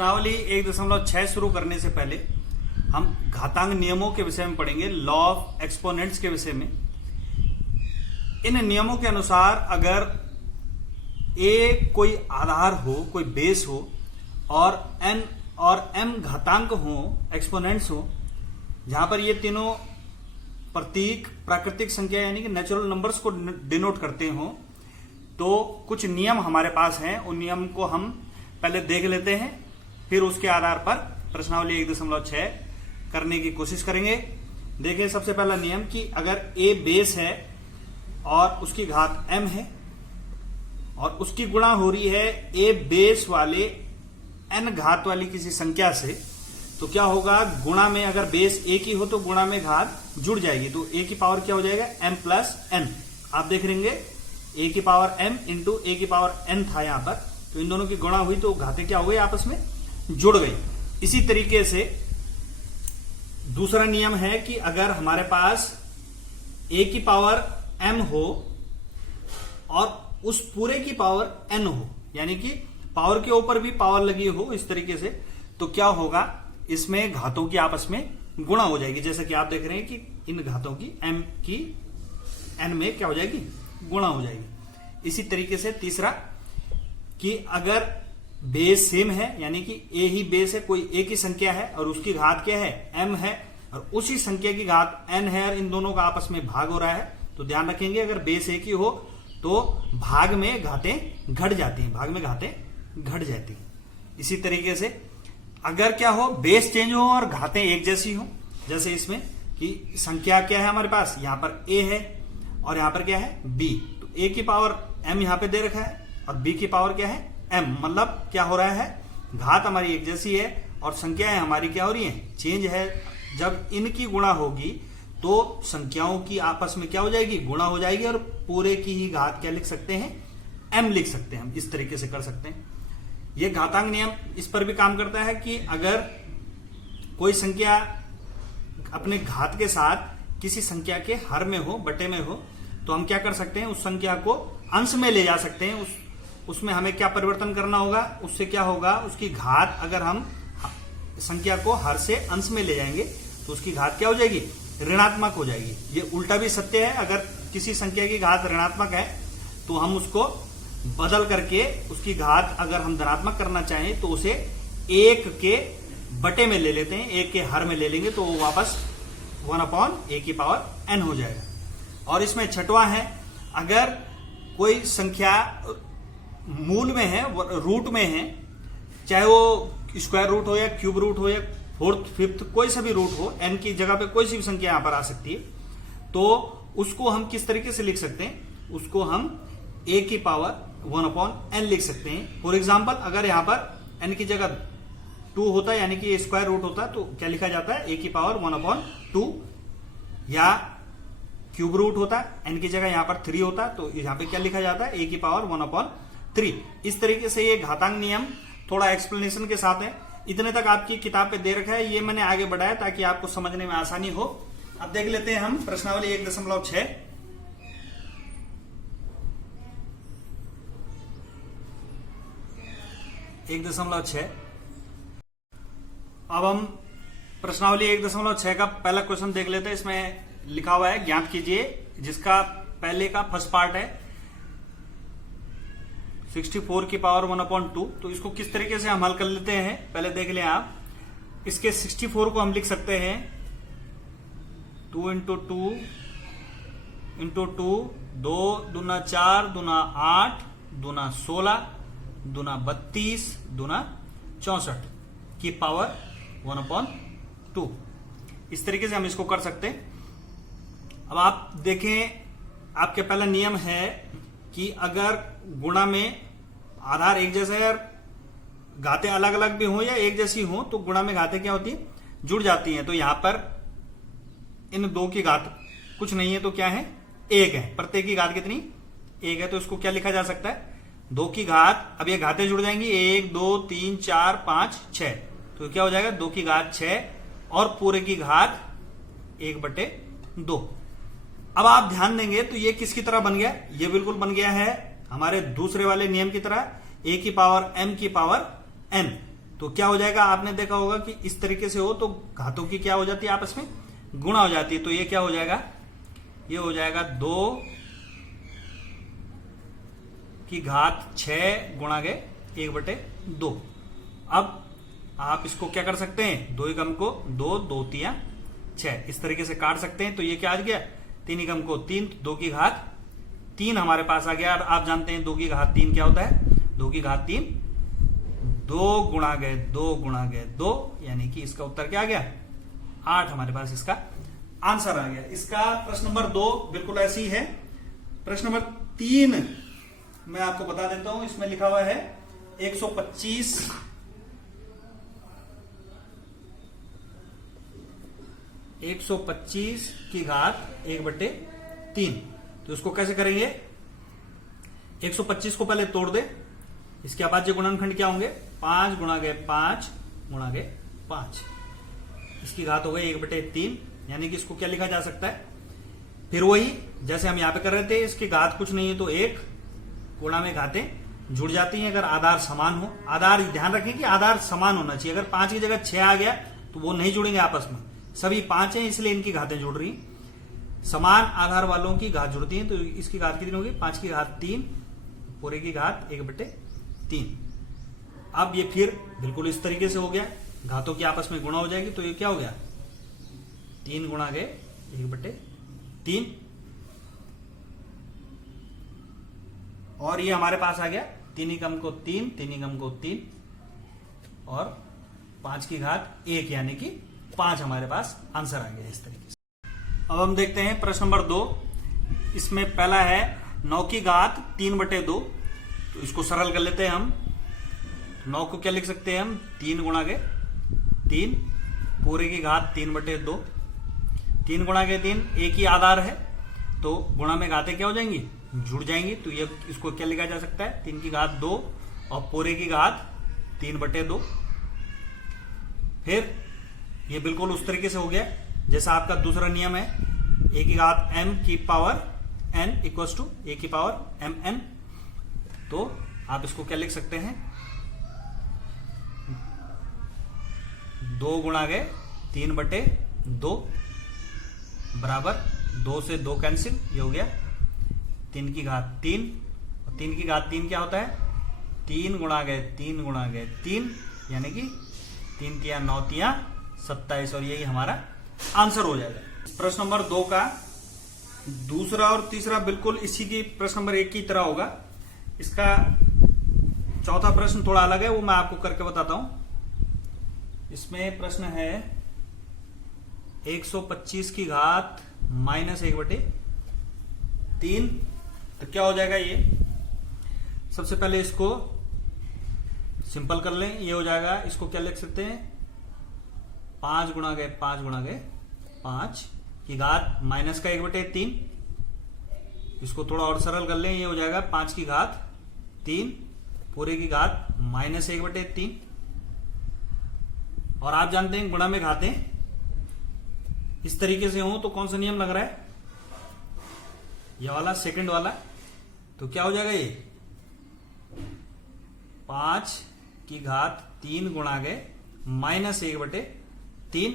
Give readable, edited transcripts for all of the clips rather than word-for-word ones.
प्रश्नावली 1.6 शुरू करने से पहले हम घातांक नियमों के विषय में पढ़ेंगे, लॉ ऑफ एक्सपोनेंट्स के विषय में। इन नियमों के अनुसार अगर a कोई आधार हो, कोई बेस हो और n और m घातांक हो, एक्सपोनेंट्स हो, जहां पर ये तीनों प्रतीक प्राकृतिक संख्या यानी कि नेचुरल नंबर्स को डिनोट करते हो, तो कुछ नियम हमारे पास हैं। उन नियम को हम पहले देख लेते हैं, फिर उसके आधार पर प्रश्नावली 1.6 करने की कोशिश करेंगे। देखिए, सबसे पहला नियम कि अगर a बेस है और उसकी घात m है और उसकी गुणा हो रही है a बेस वाले n घात वाली किसी संख्या से, तो क्या होगा, गुणा में अगर बेस a की हो तो गुणा में घात जुड़ जाएगी, तो a की पावर क्या हो जाएगा, m प्लस n। आप देख लेंगे a की पावर m इंटू a की पावर n था यहां पर, तो इन दोनों की गुणा हुई तो घातें क्या हो गई, आपस में जुड़ गई। इसी तरीके से दूसरा नियम है कि अगर हमारे पास a की पावर m हो और उस पूरे की पावर n हो, यानी कि पावर के ऊपर भी पावर लगी हो इस तरीके से, तो क्या होगा, इसमें घातों की आपस में गुणा हो जाएगी। जैसे कि आप देख रहे हैं कि इन घातों की m की n में क्या हो जाएगी, गुणा हो जाएगी। इसी तरीके से तीसरा कि अगर बेस सेम है, यानी कि a ही बेस है, कोई a की संख्या है और उसकी घात क्या है, m है, और उसी संख्या की घात n है और इन दोनों का आपस में भाग हो रहा है, तो ध्यान रखेंगे अगर बेस एक ही हो तो भाग में घातें घट जाती हैं, भाग में घातें घट जाती हैं। इसी तरीके से अगर क्या हो, बेस चेंज हो और घातें एक जैसी हो, जैसे इसमें कि संख्या क्या है हमारे पास, यहां पर a है और यहां पर क्या है, b, तो a की पावर m यहां पे दे रखा है और b की पावर क्या है, m, मतलब क्या हो रहा है, घात हमारी एक जैसी है और संख्याएं हमारी क्या हो रही हैं, चेंज है। जब इनकी गुणा होगी तो संख्याओं की आपस में क्या हो जाएगी, गुणा हो जाएगी और पूरे की ही घात क्या लिख सकते हैं, m लिख सकते हैं। हम इस तरीके से कर सकते हैं। यह घातांक नियम इस पर भी काम करता है कि अगर कोई संख्या अपने घात के साथ किसी संख्या के हर में हो, बटे में हो, तो हम क्या कर सकते हैं, उस संख्या को अंश में ले जा सकते हैं। उसमें हमें क्या परिवर्तन करना होगा, उससे क्या होगा, उसकी घात अगर हम संख्या को हर से अंश में ले जाएंगे तो उसकी घात क्या हो जाएगी, ऋणात्मक हो जाएगी। ये उल्टा भी सत्य है, अगर किसी संख्या की घात ऋणात्मक है तो हम उसको बदल करके उसकी घात अगर हम धनात्मक करना चाहें तो उसे एक के बटे में ले लेते हैं, एक के हर में ले लेंगे तो वो वापस 1/a की पावर n हो जाएगा। और इसमें छठवां है, अगर कोई संख्या मूल में है, रूट में है, चाहे वो स्क्वायर रूट हो या क्यूब रूट हो या फोर्थ फिफ्थ कोई सा भी रूट हो, n की जगह पे कोई सी भी संख्या यहां पर आ सकती है, तो उसको हम किस तरीके से लिख सकते हैं, उसको हम a की पावर 1/n लिख सकते हैं। फॉर एग्जाम्पल, अगर यहां पर n की जगह 2 होता है, यानी कि स्क्वायर रूट होता है, तो क्या लिखा जाता है, a की पावर 1/2, या क्यूब रूट होता है, n की जगह यहां पर 3 होता है, तो यहां पे क्या लिखा जाता है, a की पावर 1/3। इस तरीके से ये घातांक नियम थोड़ा एक्सप्लेनेशन के साथ है। इतने तक आपकी किताब पे दे रखा है, ये मैंने आगे बढ़ाया ताकि आपको समझने में आसानी हो। अब देख लेते हैं हम प्रश्नावली 1.6। अब हम प्रश्नावली 1.6 का पहला क्वेश्चन देख लेते हैं। इसमें लिखा हुआ है, ज्ञात कीजिए, जिसका पहले का फर्स्ट पार्ट है 64 की पावर 1/2, तो इसको किस तरीके से हम हल कर लेते हैं, पहले देख लें आप। इसके 64 को हम लिख सकते हैं 2 इंटू 2 इंटू 2, 2 दूना 4, दूना 8, दूना 16, दूना 32, दूना 64 की पावर 1/2। इस तरीके से हम इसको कर सकते हैं। अब आप देखें, आपके पहला नियम है कि अगर गुणा में आधार एक जैसा है और घातें अलग अलग भी हो या एक जैसी हो, तो गुणा में घातें क्या होती है, जुड़ जाती हैं। तो यहां पर इन दो की घात कुछ नहीं है तो क्या है, 1 है। प्रत्येक की घात कितनी, 1 है, तो इसको क्या लिखा जा सकता है, 2 की घात, अब ये घातें जुड़ जाएंगी, 1 2 3 4 5 6, तो क्या हो जाएगा, 2 की घात 6 और पूरे की घात 1/2। अब आप ध्यान देंगे तो ये किसकी तरह बन गया, ये बिल्कुल बन गया है हमारे दूसरे वाले नियम की तरह, a की पावर m की पावर n। तो क्या हो जाएगा, आपने देखा होगा कि इस तरीके से हो तो घातों की क्या हो जाती है, आपस में गुणा हो जाती है। तो ये क्या हो जाएगा, ये हो जाएगा 2 की घात 6 गुणा के 1/2। अब आप इसको क्या कर सकते हैं, 2 एकम को 2, 2 तिया 6 इस तरीके से काट सकते हैं। तो ये क्या आ गया, 3 एकम को 3, 2 की घात 3 हमारे पास आ गया। और आप जानते हैं 2 की घात 3 क्या होता है, 2 की घात 3 2 गुणा गए 2 गुणा गए 2, यानी कि इसका उत्तर क्या आ गया, 8 हमारे पास इसका आंसर आ गया। इसका प्रश्न नंबर 2 बिल्कुल ऐसी है। प्रश्न नंबर 3 मैं आपको बता देता हूं, इसमें लिखा हुआ है 125 की घात 1/3। तो इसको कैसे करेंगे, 125 को पहले तोड़ दे, इसके अभाज्य गुणनखंड क्या होंगे, 5 गुणा गए 5 गुणा गए 5, इसकी घात हो गई 1/3, यानी कि इसको क्या लिखा जा सकता है, फिर वही जैसे हम यहां पे कर रहे थे, इसकी घात कुछ नहीं है तो 1 गुणा में घातें जुड़ जाती हैं अगर आधार समान हो। आधार ध्यान रखें कि आधार समान होना चाहिए, अगर 5 की जगह 6 आ गया तो वो नहीं जुड़ेंगे आपस में, सभी 5 हैं इसलिए इनकी घातें जुड़ रही। समान आधार वालों की घात जुड़ती है, तो इसकी घात कितनी होगी, 5 की घात 3, पूरे की घात 1/3। अब ये फिर बिल्कुल इस तरीके से हो गया, घातों की आपस में गुणा हो जाएगी, तो ये क्या हो गया, 3 गुणा गए 1/3, और ये हमारे पास आ गया 3 एकम को 3, 3 एकम को 3 और 5 की घात 1, यानी कि 5 हमारे पास आंसर आ गया इस तरीके से। अब हम देखते हैं प्रश्न नंबर 2। इसमें पहला है 9 की घात 3/2, तो इसको सरल कर लेते हैं हम। 9 को क्या लिख सकते हैं हम, 3 गुणा के 3 पूरे की घात 3/2, 3 गुणा के 3 एक ही आधार है तो गुणा में घातें क्या हो जाएंगी, जुड़ जाएंगी। तो ये इसको क्या लिखा जा सकता है, 3 की घात 2 और पूरे की घात 3/2। फिर ये बिल्कुल उस तरीके से हो गया जैसा आपका दूसरा नियम है, a की घात m की power n equal to a की पावर mn। तो आप इसको क्या लिख सकते हैं, 2 गुणा गए 3/2 बराबर 2 से 2 कैंसिल, ये हो गया 3 की घात 3, और 3 की घात 3 क्या होता है, 3 गुणा गए 3 गुणा गए 3, यानी कि 3 तिया 9 तिया 27, और यही हमारा आंसर हो जाएगा। प्रश्न नंबर 2 का दूसरा और तीसरा बिल्कुल इसी की प्रश्न नंबर 1 की तरह होगा। इसका चौथा प्रश्न थोड़ा अलग है, वो मैं आपको करके बताता हूं। इसमें प्रश्न है 125 की घात -1/3। तो क्या हो जाएगा, ये सबसे पहले इसको सिंपल कर लें, ये हो जाएगा, इसको क्या लिख सकते हैं, 5 गुणा गए 5 गुणा गए 5 की घात माइनस का 1/3। इसको थोड़ा और सरल कर लें, ये हो जाएगा 5 की घात 3 पूरे की घात -1/3। और आप जानते हैं गुणा में घातें इस तरीके से हो तो कौन सा नियम लग रहा है, ये वाला सेकंड वाला। तो क्या हो जाएगा, ये 5 की घात 3 गुणा गए -1/3,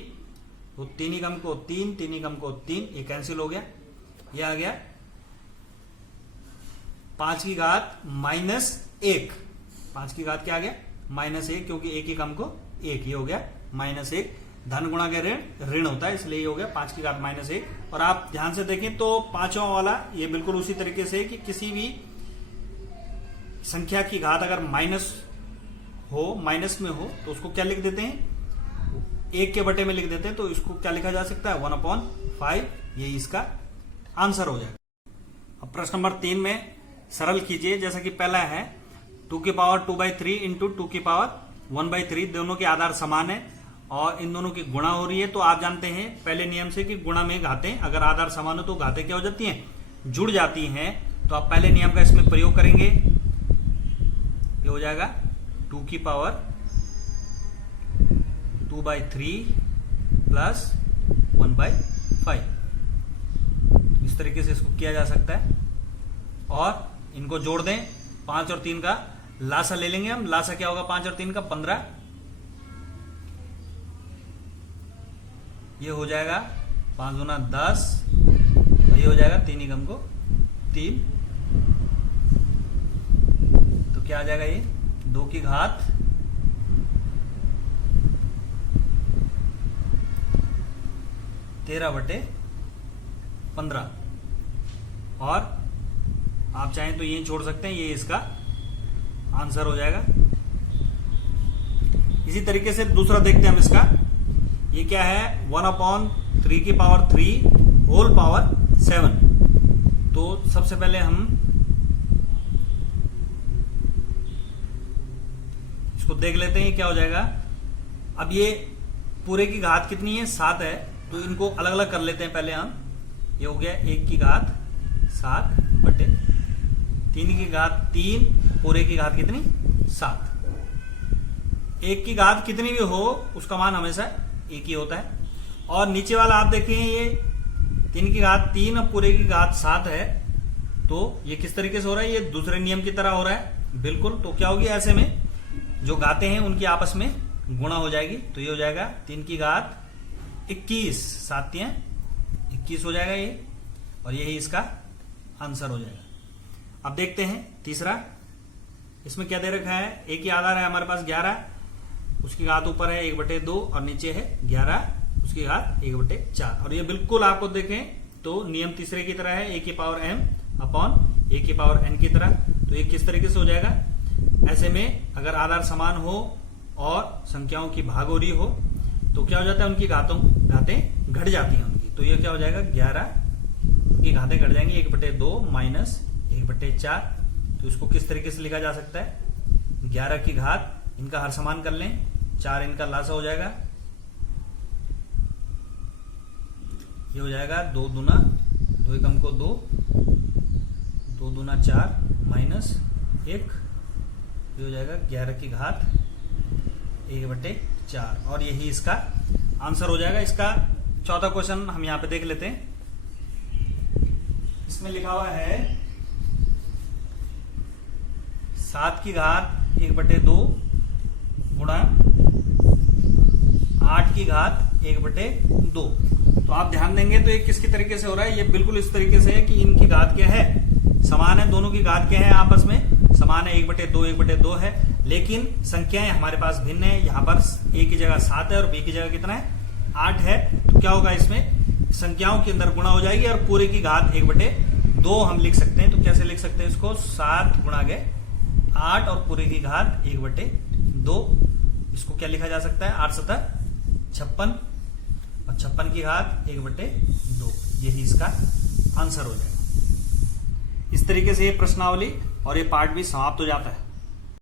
तो 3 एकम को 3, 3 एकम को 3, ये कैंसिल हो गया, ये आ गया 5 की घात -1, 5 की घात क्या आ गया, -1, क्योंकि 1 एकम को 1, ये हो गया -1। धन गुणा के ऋण ऋण होता है, इसलिए ये हो गया 5 की घात -1। और आप ध्यान से देखें तो पांचवा वाला ये बिल्कुल उसी तरीके से कि किसी भी संख्या की घात अगर माइनस में हो तो उसको क्या लिख देते हैं, 1 के बटे में लिख देते हैं। तो इसको क्या लिखा जा सकता है, 1/5, यही इसका आंसर हो जाएगा। अब प्रश्न नंबर 3 में सरल कीजिए, जैसा कि पहला है 2 की पावर 2/3 इंटू 2 की पावर 1/3, दोनों के आधार समान है और इन दोनों की गुणा हो रही है। तो आप जानते हैं पहले नियम से कि गुणा में घातें अगर आधार समान हो तो घातें क्या हो जाती हैं, जुड़ जाती हैं। तो आप पहले नियम का इसमें प्रयोग करेंगे, ये हो जाएगा 2 की पावर 2/3 प्लस 1/5। इस तरीके से इसको किया जा सकता है। और इनको जोड़ दें, 5 और 3 का लासा ले लेंगे हम। लासा क्या होगा 5 और 3 का, 15, ये हो जाएगा 5 दूना 10 और ये हो जाएगा 3 एकम को 3, तो क्या आ जाएगा ये 2 की घात 13/15 और आप चाहें तो ये छोड़ सकते हैं, ये इसका आंसर हो जाएगा। इसी तरीके से दूसरा देखते हैं हम इसका। ये क्या है 1/3 की पावर 3 होल पावर 7। तो सबसे पहले हम इसको देख लेते हैं, ये क्या हो जाएगा। अब ये पूरे की घात कितनी है 7 है, तो इनको अलग अलग कर लेते हैं पहले हम। ये हो गया 1 की घात 7 बटे 3 की घात 3, पूरे की घात कितनी 7। 1 की घात कितनी भी हो उसका मान हमेशा 1 ही होता है। और नीचे वाला आप देखें, ये 3 की घात 3 और पूरे की घात 7 है, तो ये किस तरीके से हो रहा है, ये दूसरे नियम की तरह हो रहा है बिल्कुल। तो क्या होगी, ऐसे में जो घातें हैं उनकी आपस में गुणा हो जाएगी। तो ये हो जाएगा 3 की घात 21, 7 तियां 21 हो जाएगा ये, और यही इसका आंसर हो जाएगा। अब देखते हैं तीसरा। इसमें क्या दे रखा है, एक ही आधार है हमारे पास 11, उसकी घात ऊपर है 1/2 और नीचे है 11, उसकी घात 1/4। और ये बिल्कुल आपको देखें तो नियम तीसरे की तरह है, a की पावर m अपॉन a की पावर n की तरह। तो ये किस तरीके से हो जाएगा, ऐसे में अगर आधार समान हो और संख्याओं की भागोरी हो तो क्या हो जाता है, उनकी घातें घट जाती हैं उनकी। तो ये क्या हो जाएगा 11, उनकी घातें घट जाएंगी 1/2 माइनस 1/4। तो इसको किस तरीके से लिखा जा सकता है, 11 की घात, इनका हर समान कर लें, 4 इनका लासा हो जाएगा, ये हो जाएगा 2 दूना 2 एकम को 2, 2 दूना 4 माइनस 1, ये हो जाएगा 11 की घात 1/4 और यही इसका आंसर हो जाएगा। इसका चौथा क्वेश्चन हम यहां पे देख लेते हैं। इसमें लिखा हुआ है 7 की घात 1/2 गुणा 8 की घात 1/2। तो आप ध्यान देंगे तो ये किसकी तरीके से हो रहा है, ये बिल्कुल इस तरीके से है कि इनकी घात क्या है, समान है, दोनों की घात क्या है आपस में समान है, 1/2 1/2 है, लेकिन संख्याएं हमारे पास भिन्न है। यहां पर a की जगह 7 है और b की जगह कितना है 8 है। तो क्या होगा, इसमें संख्याओं के अंदर गुणा हो जाएगी और पूरे की घात 1/2 हम लिख सकते हैं। तो कैसे लिख सकते हैं इसको, 7 गुणा गए 8 और पूरे की घात 1/2। इसको क्या लिखा जा सकता है, 8 7 56 और 56 की घात 1/2, यही इसका आंसर हो जाएगा। इस तरीके से ये प्रश्नावली और ये पार्ट भी समाप्त हो जाता है।